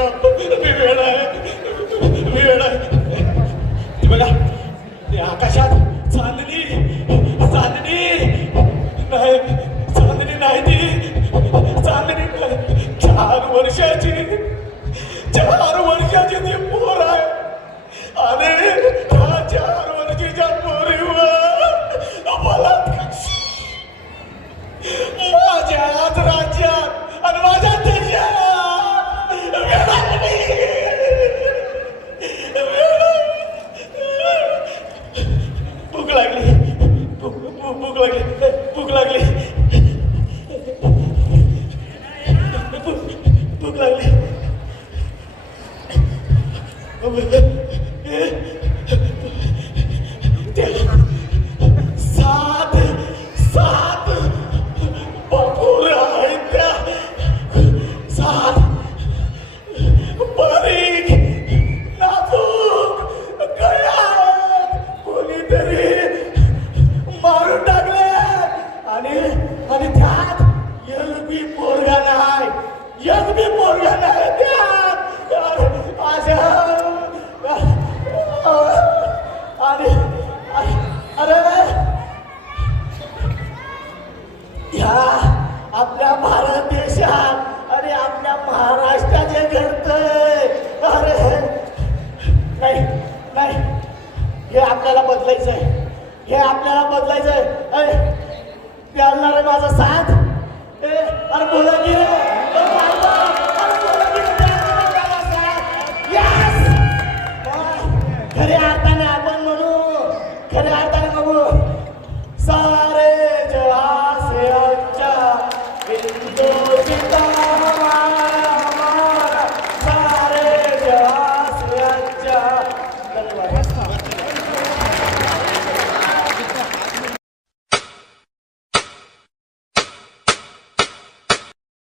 मी वेळ आहे. मी वेळ आहे. बघा ते आकाशात चांदणी चांदणी. नाही चांदणी नाही ती. चांदणी नाही चार वर्षाची. सात सात बपूर आहेत त्या. सात बारीक नाजूक कोणीतरी मारून टाकले. आणि आणि त्यात एल बी पोरगा नाही एल बी पोरगा नाही आपल्या भारत देशात आणि आपल्या महाराष्ट्रात जे घडतंय. अरे नाही हे आपल्याला बदलायचं हे आपल्याला बदलायचं आहे चालणार माझा साथ? ए अरे बोला की खऱ्या अर्थाने आपण म्हणू. खऱ्या